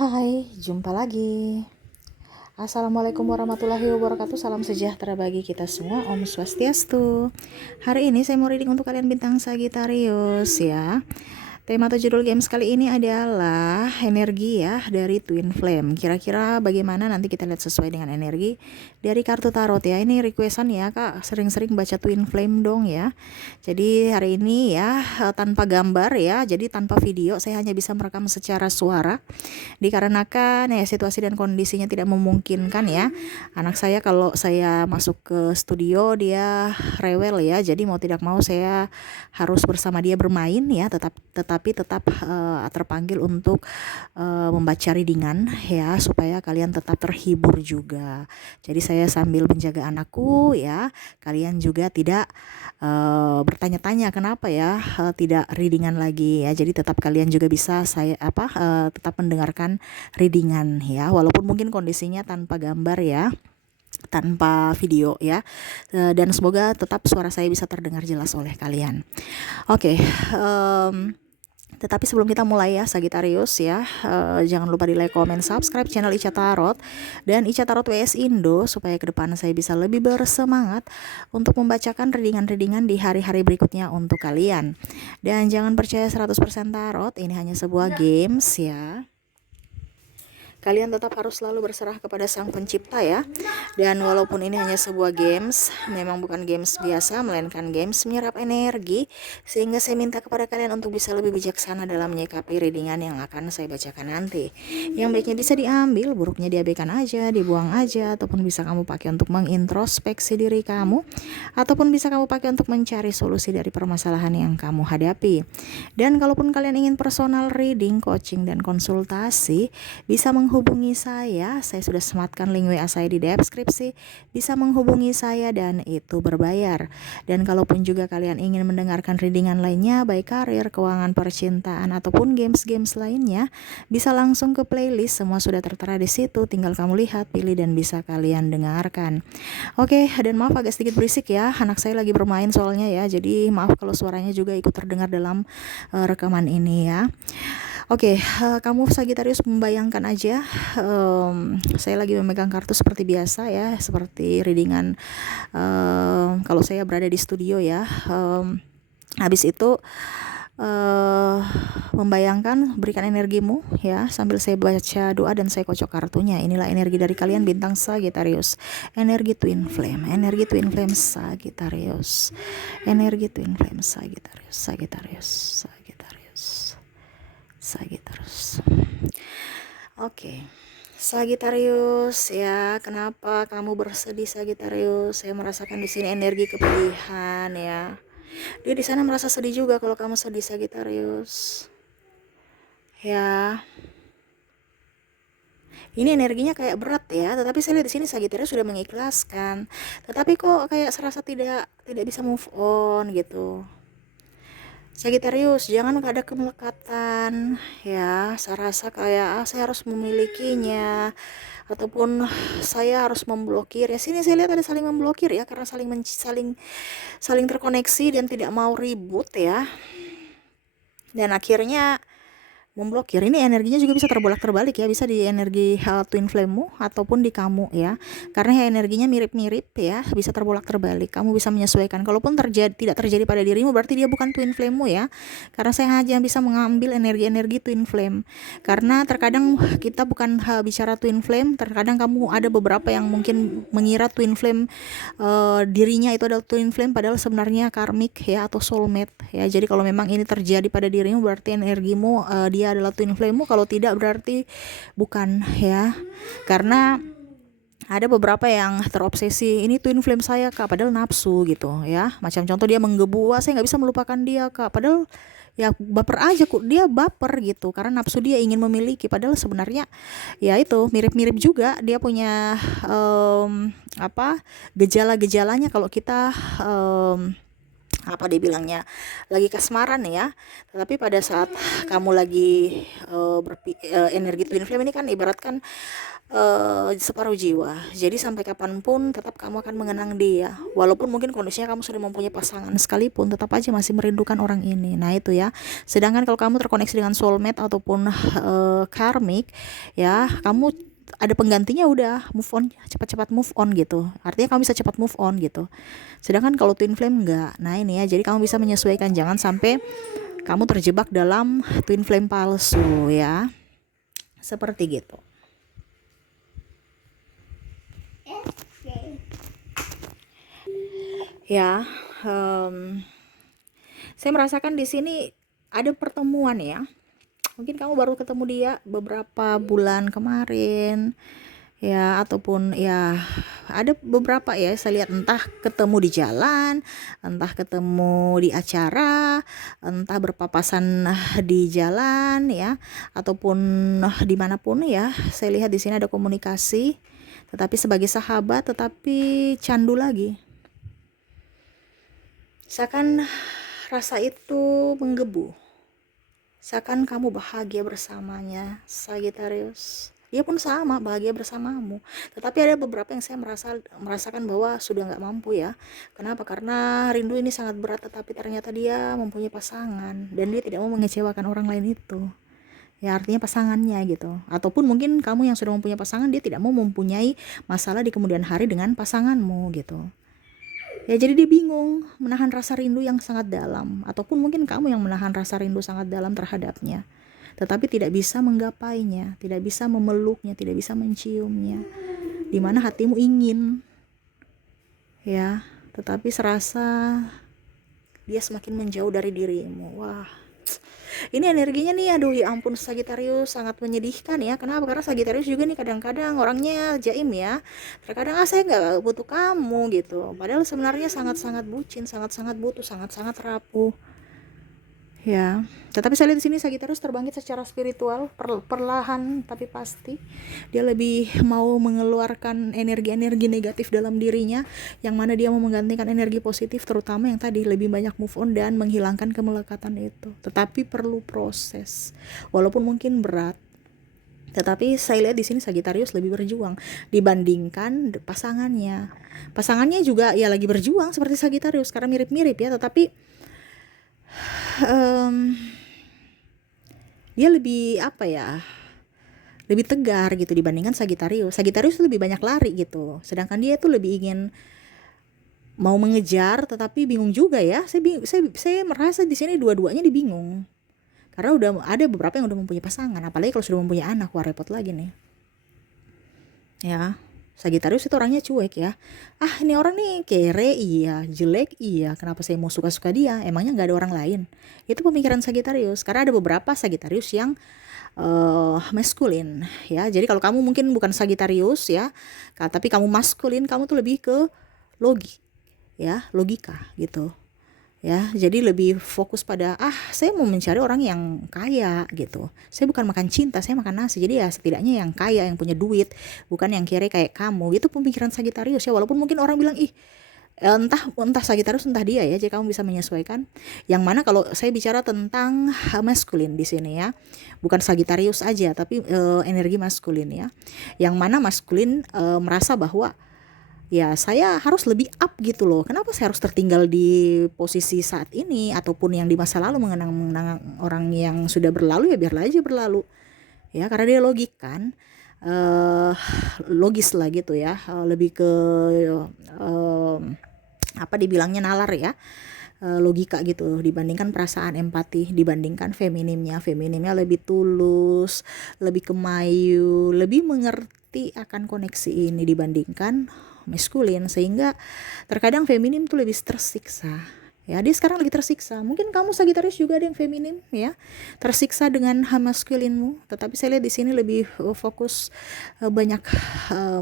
Hai, jumpa lagi. Assalamualaikum warahmatullahi wabarakatuh. Salam sejahtera bagi kita semua. Om Swastiastu. Hari ini saya mau reading untuk kalian bintang Sagittarius ya. Tema atau judul games kali ini adalah energi ya dari Twin Flame. Kira-kira bagaimana, nanti kita lihat sesuai dengan energi dari kartu tarot ya. Ini requestan ya Kak, sering-sering baca Twin Flame dong ya. Jadi hari ini ya tanpa gambar ya, jadi tanpa video, saya hanya bisa merekam secara suara. Dikarenakan ya situasi dan kondisinya tidak memungkinkan ya. Anak saya kalau saya masuk ke studio dia rewel ya. Jadi mau tidak mau saya harus bersama dia bermain ya, tetapi tetap terpanggil untuk membaca readingan ya, supaya kalian tetap terhibur juga. Jadi saya sambil menjaga anakku ya, kalian juga tidak bertanya-tanya kenapa ya tidak readingan lagi ya. Jadi tetap kalian juga bisa tetap mendengarkan readingan ya, walaupun mungkin kondisinya tanpa gambar ya, tanpa video ya. Dan semoga tetap suara saya bisa terdengar jelas oleh kalian. Oke, tetapi sebelum kita mulai ya Sagittarius ya, jangan lupa di like, comment, subscribe channel Ica Tarot dan Ica Tarot WS Indo, supaya ke depan saya bisa lebih bersemangat untuk membacakan readingan-readingan di hari-hari berikutnya untuk kalian. Dan jangan percaya 100% tarot, ini hanya sebuah games ya. Kalian tetap harus selalu berserah kepada Sang Pencipta ya. Dan walaupun ini hanya sebuah games, memang bukan games biasa, melainkan games menyerap energi, sehingga saya minta kepada kalian untuk bisa lebih bijaksana dalam menyikapi readingan yang akan saya bacakan nanti. Yang baiknya bisa diambil, buruknya diabaikan aja, dibuang aja, ataupun bisa kamu pakai untuk mengintrospeksi diri kamu, ataupun bisa kamu pakai untuk mencari solusi dari permasalahan yang kamu hadapi. Dan kalaupun kalian ingin personal reading, coaching, dan konsultasi, bisa menghubungi saya sudah sematkan link WA saya di deskripsi, bisa menghubungi saya dan itu berbayar. Dan kalaupun juga kalian ingin mendengarkan readingan lainnya, baik karir, keuangan, percintaan, ataupun games-games lainnya, bisa langsung ke playlist, semua sudah tertera di situ, tinggal kamu lihat, pilih, dan bisa kalian dengarkan. Oke, dan maaf agak sedikit berisik ya, anak saya lagi bermain soalnya ya, jadi maaf kalau suaranya juga ikut terdengar dalam rekaman ini ya. Oke, kamu Sagittarius membayangkan aja, saya lagi memegang kartu seperti biasa ya, seperti readingan kalau saya berada di studio ya. Habis itu membayangkan, berikan energimu ya, sambil saya baca doa dan saya kocok kartunya. Inilah energi dari kalian bintang Sagittarius, energi Twin Flame, energi Twin Flame Sagittarius, energi Twin Flame Sagittarius, Sagittarius, Sagittarius, Sagittarius. Oke, Sagittarius ya, kenapa kamu bersedih Sagittarius? Saya merasakan di sini energi kepedihan ya. Dia di sana merasa sedih juga kalau kamu sedih Sagittarius. Ya. Ini energinya kayak berat ya, tetapi saya lihat di sini Sagittarius sudah mengikhlaskan. Tetapi kok kayak serasa tidak bisa move on gitu. Sagittarius, jangan ada kemelekatan ya. Saya rasa kayak saya harus memilikinya, ataupun saya harus memblokir ya. Sini saya lihat ada saling memblokir ya, karena saling terkoneksi dan tidak mau ribut ya. Dan akhirnya memblokir. Ini energinya juga bisa terbolak-terbalik ya, bisa di energi twin flame-mu ataupun di kamu ya, karena ya energinya mirip-mirip ya, bisa terbolak-terbalik. Kamu bisa menyesuaikan. Kalaupun tidak terjadi pada dirimu, berarti dia bukan twin flame-mu ya, karena saya hanya bisa mengambil energi-energi twin flame. Karena terkadang kita bukan bicara twin flame, terkadang kamu ada beberapa yang mungkin mengira twin flame dirinya itu adalah twin flame, padahal sebenarnya karmic ya, atau soulmate ya. Jadi kalau memang ini terjadi pada dirimu, berarti energimu dia adalah twin flame-mu. Kalau tidak, berarti bukan ya. Karena ada beberapa yang terobsesi, ini twin flame saya Kak, padahal nafsu gitu ya. Macam contoh dia menggebu, saya nggak bisa melupakan dia Kak, padahal ya baper aja kok, dia baper gitu karena nafsu dia ingin memiliki, padahal sebenarnya ya itu mirip-mirip juga, dia punya gejala-gejalanya. Kalau kita apa dibilangnya, lagi kasmaran ya. Tetapi pada saat kamu lagi energi twin flame ini kan ibaratkan separuh jiwa. Jadi sampai kapanpun tetap kamu akan mengenang dia. Walaupun mungkin kondisinya kamu sudah mempunyai pasangan sekalipun, tetap aja masih merindukan orang ini. Nah itu ya. Sedangkan kalau kamu terkoneksi dengan soulmate ataupun karmic, ya kamu ada penggantinya, udah move on, cepat-cepat move on gitu. Artinya kamu bisa cepat move on gitu. Sedangkan kalau twin flame enggak. Nah ini ya, jadi kamu bisa menyesuaikan, jangan sampai kamu terjebak dalam twin flame palsu ya. Seperti gitu. Ya, saya merasakan di sini ada pertemuan ya. Mungkin kamu baru ketemu dia beberapa bulan kemarin ya, ataupun ya ada beberapa ya, saya lihat entah ketemu di jalan, entah ketemu di acara, entah berpapasan di jalan ya, ataupun dimanapun ya. Saya lihat di sini ada komunikasi, tetapi sebagai sahabat, tetapi candu lagi. Seakan rasa itu menggebu, seakan kamu bahagia bersamanya, Sagittarius. Dia pun sama, bahagia bersamamu. Tetapi ada beberapa yang saya merasakan bahwa sudah nggak mampu ya. Kenapa? Karena rindu ini sangat berat, tetapi ternyata dia mempunyai pasangan dan dia tidak mau mengecewakan orang lain itu. Ya artinya pasangannya gitu. Ataupun mungkin kamu yang sudah mempunyai pasangan, dia tidak mau mempunyai masalah di kemudian hari dengan pasanganmu gitu. Ya jadi dia bingung menahan rasa rindu yang sangat dalam, ataupun mungkin kamu yang menahan rasa rindu sangat dalam terhadapnya, tetapi tidak bisa menggapainya, tidak bisa memeluknya, tidak bisa menciumnya, dimana hatimu ingin ya, tetapi serasa dia semakin menjauh dari dirimu. Wah, ini energinya nih, aduh ya ampun, Sagittarius sangat menyedihkan ya. Kenapa? Karena Sagittarius juga nih kadang-kadang orangnya jaim ya. Terkadang saya nggak butuh kamu gitu. Padahal sebenarnya sangat-sangat bucin, sangat-sangat butuh, sangat-sangat rapuh. Ya, tetapi saya lihat di sini Sagittarius terbangkit secara spiritual, perlahan tapi pasti. Dia lebih mau mengeluarkan energi-energi negatif dalam dirinya, yang mana dia mau menggantikan energi positif, terutama yang tadi lebih banyak move on dan menghilangkan kemelekatan itu. Tetapi perlu proses, walaupun mungkin berat. Tetapi saya lihat di sini Sagittarius lebih berjuang dibandingkan pasangannya. Pasangannya juga ya lagi berjuang seperti Sagittarius karena mirip-mirip ya, tetapi dia lebih apa ya, lebih tegar gitu dibandingkan Sagittarius. Sagittarius lebih banyak lari gitu, sedangkan dia itu lebih ingin mau mengejar tetapi bingung juga ya. Saya merasa di sini dua-duanya dibingung karena udah ada beberapa yang udah mempunyai pasangan, apalagi kalau sudah mempunyai anak, wah repot lagi nih ya. Sagittarius itu orangnya cuek ya. Ah ini orang nih kere iya, jelek iya, kenapa saya mau suka-suka dia, emangnya gak ada orang lain. Itu pemikiran Sagittarius. Karena ada beberapa Sagittarius yang maskulin ya. Jadi kalau kamu mungkin bukan Sagittarius ya, tapi kamu maskulin, kamu tuh lebih ke logika gitu ya. Jadi lebih fokus pada saya mau mencari orang yang kaya gitu. Saya bukan makan cinta, saya makan nasi. Jadi ya setidaknya yang kaya, yang punya duit, bukan yang kere kayak kamu. Itu pemikiran Sagittarius ya. Walaupun mungkin orang bilang entah Sagittarius entah dia ya. Jadi kamu bisa menyesuaikan. Yang mana kalau saya bicara tentang maskulin di sini ya, bukan Sagittarius aja, tapi energi maskulin ya. Yang mana maskulin merasa bahwa ya saya harus lebih up gitu loh. Kenapa saya harus tertinggal di posisi saat ini ataupun yang di masa lalu, mengenang orang yang sudah berlalu, ya biarlah aja berlalu ya. Karena dia logik kan, logis lah gitu ya, lebih ke apa dibilangnya, nalar ya, logika gitu, dibandingkan perasaan empati, dibandingkan feminimnya lebih tulus, lebih kemayu, lebih mengerti akan koneksi ini dibandingkan maskulin. Sehingga terkadang feminim tuh lebih tersiksa ya. Dia sekarang lagi tersiksa. Mungkin kamu Sagittarius juga ada yang feminim ya, tersiksa dengan maskulinmu. Tetapi saya lihat di sini lebih fokus banyak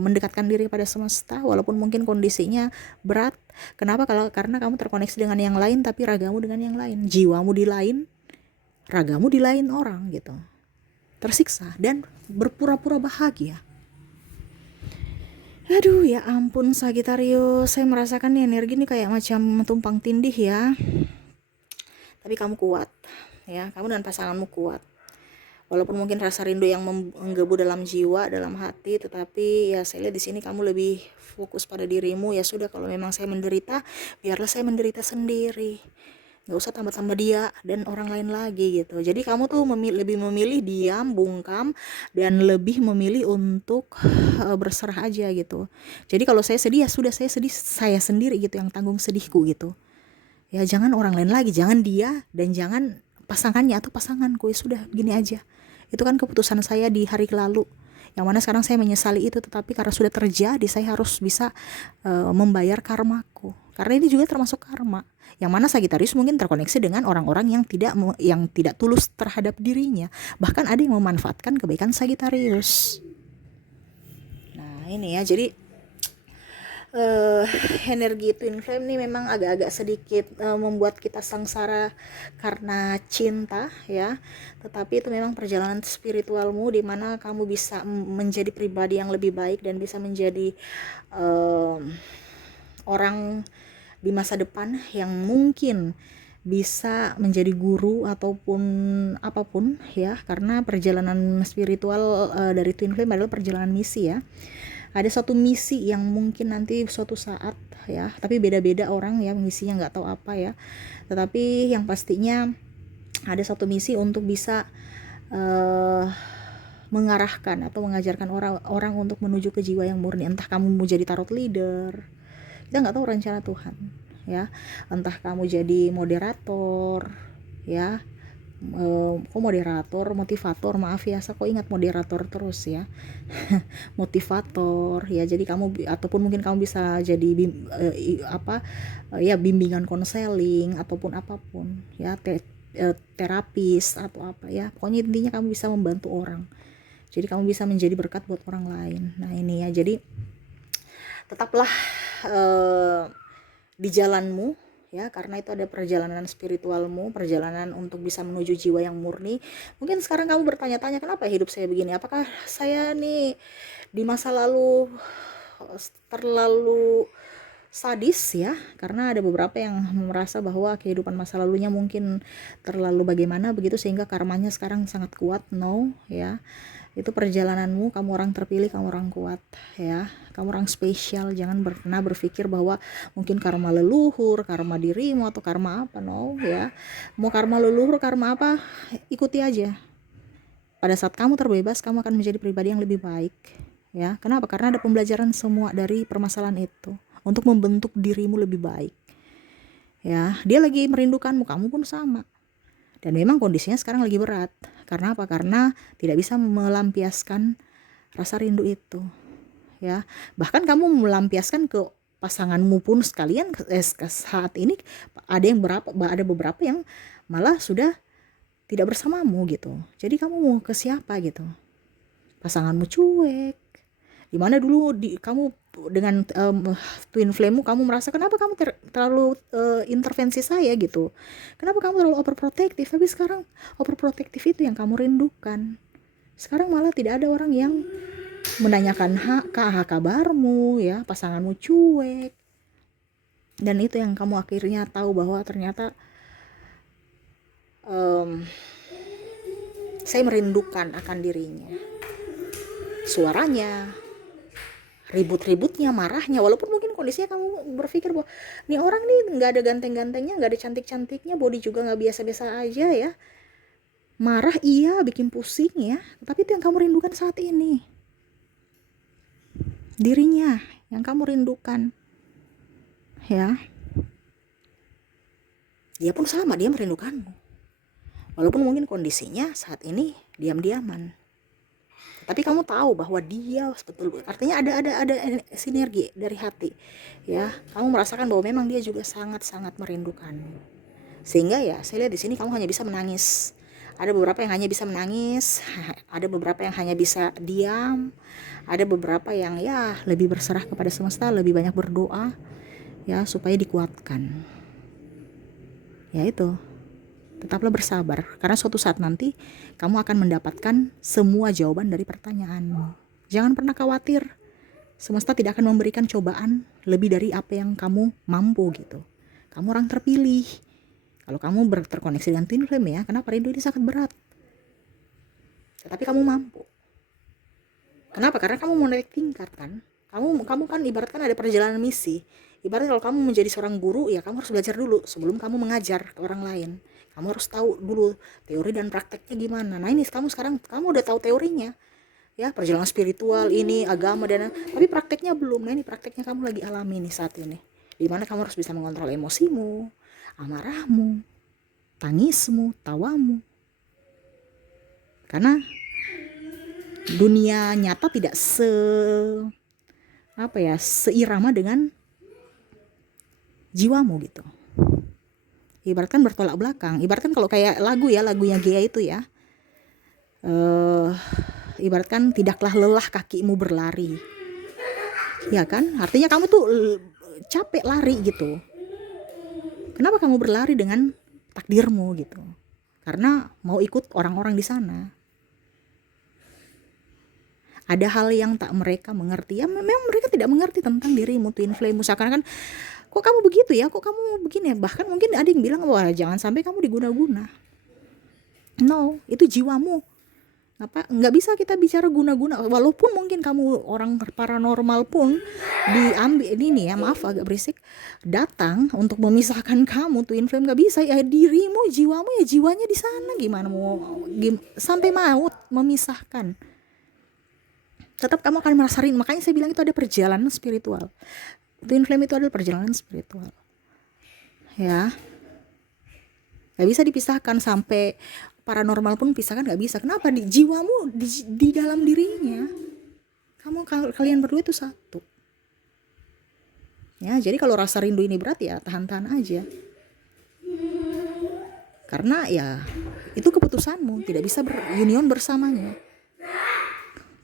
mendekatkan diri pada semesta, walaupun mungkin kondisinya berat. Kenapa? Karena kamu terkoneksi dengan yang lain, tapi ragamu dengan yang lain, jiwamu di lain, ragamu di lain orang gitu. Tersiksa dan berpura-pura bahagia Aduh ya ampun Sagitarius, saya merasakan nih energi nih kayak macam tumpang tindih ya. Tapi kamu kuat ya, kamu dan pasanganmu kuat. Walaupun mungkin rasa rindu yang menggebu dalam jiwa, dalam hati, tetapi ya saya lihat di sini kamu lebih fokus pada dirimu. Ya sudah, kalau memang saya menderita, biarlah saya menderita sendiri. Nggak usah tambah-tambah dia dan orang lain lagi gitu. Jadi kamu tuh lebih memilih diam, bungkam, dan lebih memilih untuk berserah aja gitu. Jadi kalau saya sedih ya sudah, saya sedih saya sendiri gitu yang tanggung sedihku gitu. Ya jangan orang lain lagi, jangan dia dan jangan pasangannya atau pasanganku, ya sudah gini aja. Itu kan keputusan saya di hari lalu, yang mana sekarang saya menyesali itu, tetapi karena sudah terjadi saya harus bisa membayar karmaku, karena ini juga termasuk karma, yang mana Sagitarius mungkin terkoneksi dengan orang-orang yang tidak tulus terhadap dirinya, bahkan ada yang memanfaatkan kebaikan Sagitarius. Nah ini ya, jadi uh, energi twin flame ini memang agak-agak sedikit membuat kita sengsara karena cinta ya, tetapi itu memang perjalanan spiritualmu di mana kamu bisa menjadi pribadi yang lebih baik dan bisa menjadi orang di masa depan yang mungkin bisa menjadi guru ataupun apapun ya, karena perjalanan spiritual dari twin flame adalah perjalanan misi ya. Ada suatu misi yang mungkin nanti suatu saat ya, tapi beda-beda orang ya misinya, nggak tahu apa ya, tetapi yang pastinya ada satu misi untuk bisa mengarahkan atau mengajarkan orang-orang untuk menuju ke jiwa yang murni. Entah kamu mau jadi tarot leader, kita nggak tahu rencana Tuhan ya, entah kamu jadi moderator ya, kok moderator, motivator, maaf ya, saya kok ingat moderator terus ya. Motivator ya, jadi kamu ataupun mungkin kamu bisa jadi ya bimbingan konseling ataupun apapun ya, terapis atau apa ya, pokoknya intinya kamu bisa membantu orang, jadi kamu bisa menjadi berkat buat orang lain. Nah ini ya, jadi tetaplah di jalanmu ya, karena itu ada perjalanan spiritualmu, perjalanan untuk bisa menuju jiwa yang murni. Mungkin sekarang kamu bertanya-tanya, kenapa hidup saya begini, apakah saya nih di masa lalu terlalu sadis ya, karena ada beberapa yang merasa bahwa kehidupan masa lalunya mungkin terlalu bagaimana begitu sehingga karmanya sekarang sangat kuat. No ya, itu perjalananmu, kamu orang terpilih, kamu orang kuat ya, kamu orang spesial. Jangan pernah berpikir bahwa mungkin karma leluhur, karma dirimu, atau karma apa. No ya, mau karma leluhur, karma apa, ikuti aja. Pada saat kamu terbebas, kamu akan menjadi pribadi yang lebih baik ya. Kenapa? Karena ada pembelajaran semua dari permasalahan itu untuk membentuk dirimu lebih baik ya. Dia lagi merindukanmu, kamu pun sama. Dan memang kondisinya sekarang lagi berat. Karena apa? Karena tidak bisa melampiaskan rasa rindu itu ya. Bahkan kamu melampiaskan ke pasanganmu pun sekalian saat ini ada beberapa yang malah sudah tidak bersamamu gitu. Jadi kamu mau ke siapa gitu? Pasanganmu cuek. Dimana dulu kamu dengan twin flame-mu kamu merasa kenapa kamu terlalu intervensi saya gitu, kenapa kamu terlalu overprotective, tapi sekarang overprotective itu yang kamu rindukan. Sekarang malah tidak ada orang yang menanyakan kabarmu ya, pasanganmu cuek, dan itu yang kamu akhirnya tahu bahwa ternyata saya merindukan akan dirinya, suaranya, ribut-ributnya, marahnya, walaupun mungkin kondisinya kamu berpikir bahwa nih orang nih nggak ada ganteng-gantengnya, nggak ada cantik-cantiknya, body juga nggak biasa-biasa aja ya, marah iya, bikin pusing ya, tapi itu yang kamu rindukan saat ini, dirinya yang kamu rindukan ya. Dia pun sama, dia merindukanmu, walaupun mungkin kondisinya saat ini diam-diaman, tapi kamu tahu bahwa dia betul, artinya ada sinergi dari hati ya. Kamu merasakan bahwa memang dia juga sangat-sangat merindukan, sehingga ya saya lihat di sini kamu hanya bisa menangis. Ada beberapa yang hanya bisa menangis, ada beberapa yang hanya bisa diam, ada beberapa yang ya lebih berserah kepada semesta, lebih banyak berdoa ya supaya dikuatkan ya. Itu tetaplah bersabar, karena suatu saat nanti kamu akan mendapatkan semua jawaban dari pertanyaanmu. Jangan pernah khawatir Semesta tidak akan memberikan cobaan lebih dari apa yang kamu mampu gitu. Kamu orang terpilih. Kalau kamu terkoneksi dengan twin flame ya, kenapa rindu ini sangat berat. Tetapi kamu mampu. Kenapa? Karena kamu mau naik tingkat kan. Kamu kan ibaratkan ada perjalanan misi. Ibaratnya kalau kamu menjadi seorang guru, ya kamu harus belajar dulu sebelum kamu mengajar ke orang lain. Kamu harus tahu dulu teori dan prakteknya gimana. Nah ini sekarang kamu udah tahu teorinya. Ya, perjalanan spiritual ini, agama dan tapi prakteknya belum. Nah ini prakteknya kamu lagi alami nih saat ini. Dimana kamu harus bisa mengontrol emosimu, amarahmu, tangismu, tawamu. Karena dunia nyata tidak seirama dengan jiwamu gitu. Ibaratkan bertolak belakang. Ibaratkan kalau kayak lagunya Gea itu ya. Ibaratkan tidaklah lelah kakimu berlari. Ya kan? Artinya kamu tuh capek lari gitu. Kenapa kamu berlari dengan takdirmu gitu? Karena mau ikut orang-orang di sana. Ada hal yang tak mereka mengerti. Ya memang mereka tidak mengerti tentang dirimu twin flame. Misalkan kan, kok kamu begitu ya? Kok kamu begini ya? Bahkan mungkin ada yang bilang, wah jangan sampai kamu diguna-guna. No, itu jiwamu. Nggak bisa kita bicara guna-guna, walaupun mungkin kamu orang paranormal pun diambil ini ya, maaf agak berisik, datang untuk memisahkan kamu twin flame, nggak bisa ya. Dirimu, jiwamu ya jiwanya di sana, gimana mau sampai maut memisahkan, tetap kamu akan merasain. Makanya saya bilang itu ada perjalanan spiritual. Twin flame itu adalah perjalanan spiritual ya, nggak bisa dipisahkan. Sampai paranormal pun pisahkan nggak bisa. Kenapa? Di jiwamu, di dalam dirinya kalian berdua itu satu ya. Jadi kalau rasa rindu ini berat ya tahan-tahan aja, karena ya itu keputusanmu, tidak bisa berunion bersamanya.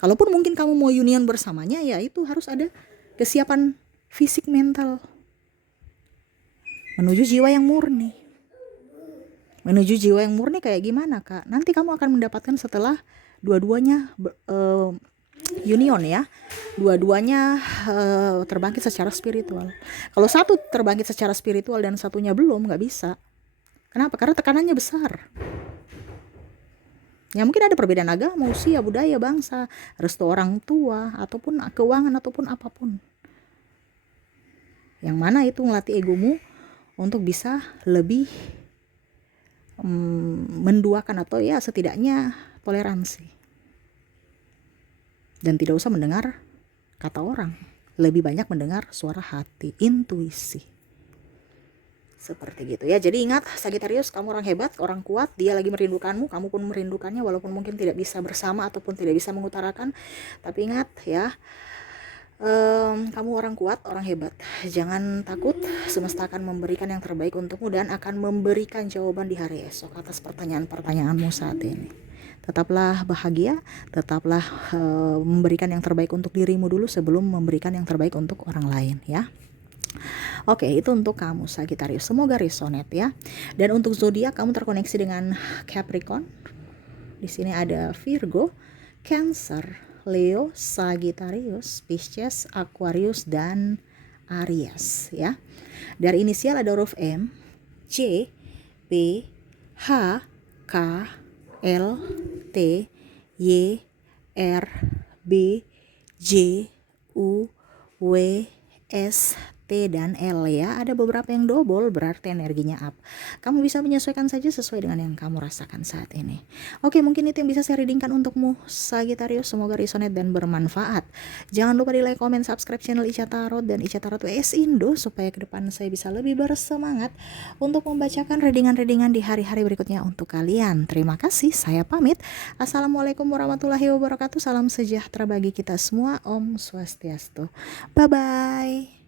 Kalaupun mungkin kamu mau union bersamanya, ya itu harus ada kesiapan fisik mental menuju jiwa yang murni. Menuju jiwa yang murni kayak gimana Kak? Nanti kamu akan mendapatkan setelah dua-duanya union ya. Dua-duanya terbangkit secara spiritual. Kalau satu terbangkit secara spiritual dan satunya belum, nggak bisa. Kenapa? Karena tekanannya besar. Ya mungkin ada perbedaan agama, usia, budaya, bangsa, restu orang tua, ataupun keuangan, ataupun apapun. Yang mana itu ngelatih egomu untuk bisa lebih menduakan, atau ya setidaknya toleransi, dan tidak usah mendengar kata orang, lebih banyak mendengar suara hati, intuisi, seperti gitu ya. Jadi ingat Sagittarius, kamu orang hebat, orang kuat. Dia lagi merindukanmu, kamu pun merindukannya, walaupun mungkin tidak bisa bersama ataupun tidak bisa mengutarakan. Tapi ingat ya, kamu orang kuat, orang hebat. Jangan takut, semesta akan memberikan yang terbaik untukmu dan akan memberikan jawaban di hari esok atas pertanyaan-pertanyaanmu saat ini. Tetaplah bahagia, tetaplah memberikan yang terbaik untuk dirimu dulu sebelum memberikan yang terbaik untuk orang lain ya. Oke, itu untuk kamu Sagittarius. Semoga resonate ya. Dan untuk zodiak, kamu terkoneksi dengan Capricorn. Di sini ada Virgo, Cancer, Leo, Sagittarius, Pisces, Aquarius, dan Aries ya. Dari inisial ada huruf M, C, P, H, K, L, T, Y, R, B, J, U, W, S, T, dan L ya. Ada beberapa yang double, berarti energinya up. Kamu bisa menyesuaikan saja sesuai dengan yang kamu rasakan saat ini. Oke, mungkin itu yang bisa saya readingkan untukmu Sagittarius. Semoga resonate dan bermanfaat. Jangan lupa di like, comment, subscribe channel Ica Tarot dan Ica Tarot WS Indo, supaya ke depan saya bisa lebih bersemangat untuk membacakan readingan-readingan di hari-hari berikutnya untuk kalian. Terima kasih, saya pamit. Assalamualaikum warahmatullahi wabarakatuh. Salam sejahtera bagi kita semua. Om Swastiastu. Bye-bye.